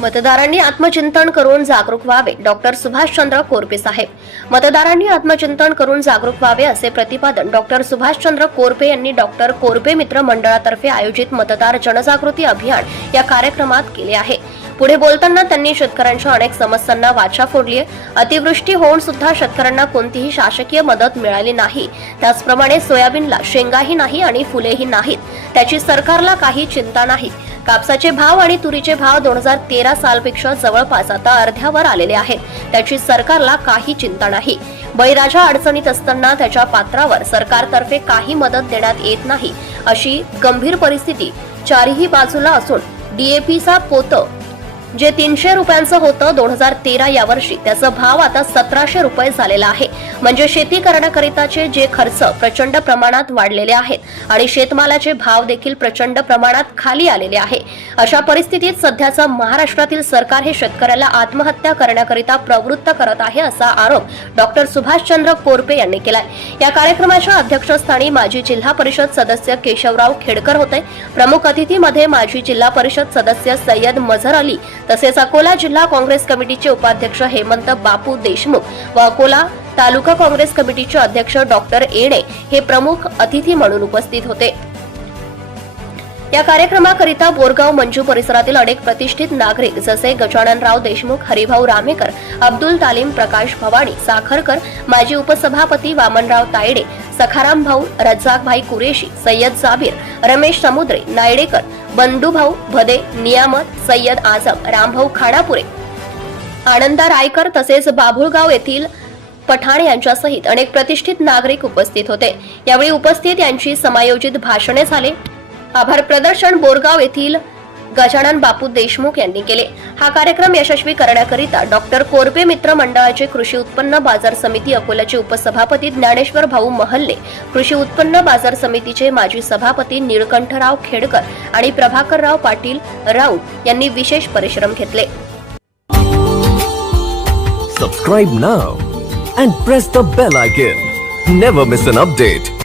मतदारांनी आत्मचिंतन करून जागरूक व्हावे. डॉक्टर सुभाषचंद्र कोरपे साहेब. मतदारांनी आत्मचिंतन करून जागरूक व्हावे असे प्रतिपादन डॉक्टर सुभाषचंद्र कोरपे यांनी डॉक्टर कोरपे मित्र मंडळातर्फे आयोजित मतदार जनजागृती अभियान या कार्यक्रमात केले आहे. पुढे बोलताना त्यांनी शेतकऱ्यांच्या अनेक समस्यांना वाचा फोडली आहे. अतिवृष्टी होऊन सुद्धा शेतकऱ्यांना कोणतीही शासकीय मदत मिळाली नाही. त्याचप्रमाणे सोयाबीनला शेंगाही नाही आणि फुलेही नाहीत. त्याची सरकारला काही चिंता नाही. कापसाचे भाव आणि तुरीचे भाव 2013 सालपेक्षा जवळपास आता अर्ध्यावर आलेले आहेत. त्याची सरकारला काही चिंता नाही. बळीराजा अडचणीत असताना त्याच्या पात्रावर सरकारतर्फे काही मदत देण्यात येत नाही. अशी गंभीर परिस्थिती चारही बाजूला असून DAPचा पोत जे 300 रुपयांचं होतं 2013 या वर्षी त्याचा भाव आता 1700 रुपये झालेला आहे. म्हणजे शेती करण्याकरिताचे जे खर्च प्रचंड प्रमाणात वाढलेले आहेत आणि शेतमालाचे भाव देखील प्रचंड प्रमाणात खाली आलेले आहे. अशा परिस्थितीत सध्याचं महाराष्ट्रातील सरकार हे शेतकऱ्याला आत्महत्या करण्याकरिता प्रवृत्त करत आहे असा आरोप डॉक्टर सुभाषचंद्र कोरपे यांनी केलाय. या कार्यक्रमाच्या अध्यक्षस्थानी माजी जिल्हा परिषद सदस्य केशवराव खेडकर होते. प्रमुख अतिथीमध्ये माजी जिल्हा परिषद सदस्य सय्यद मझहर अली तसेच अकोला जिल्हा काँग्रेस कमिटीचे उपाध्यक्ष हेमंत बापू देशमुख व अकोला तालुका काँग्रेस कमिटीचे अध्यक्ष डॉक्टर येणे हे प्रमुख अतिथी म्हणून उपस्थित होते. या कार्यक्रमाकरिता बोरगाव मंजू परिसरातील अनेक प्रतिष्ठित नागरिक जसे गजाननराव देशमुख, हरिभाऊ रामेकर, अब्दुल तालीम, प्रकाश भवानी, साखरकर, माजी उपसभापती वामनराव तायडे, सखाराम भाऊ, रज्जाकभाई कुरेशी, सय्यद जाबीर, रमेश समुद्रे, नायडेकर, बंडूभाऊ भदे, नियामत, सय्यद आझम, रामभाऊ खानापुरे, आनंदा रायकर तसेच बाभुळगाव येथील पठाण यांच्यासहित अनेक प्रतिष्ठित नागरिक उपस्थित होते. यावेळी उपस्थित यांची समायोजित भाषणे झाले. आभार प्रदर्शन बोरगाव येथील गजानन बापू देशमुख यांनी केले. हा कार्यक्रम यशस्वी करण्याकरिता डॉक्टर कोरपे मित्र मंडळाचे कृषी उत्पन्न बाजार समिती अकोल्याचे उपसभापती ज्ञानेश्वर भाऊ महल्ले, कृषी उत्पन्न बाजार समितीचे माजी सभापती निळकंठराव खेडकर आणि प्रभाकरराव पाटील राऊत यांनी विशेष परिश्रम घेतले. Subscribe now and press the bell icon. Never miss an update.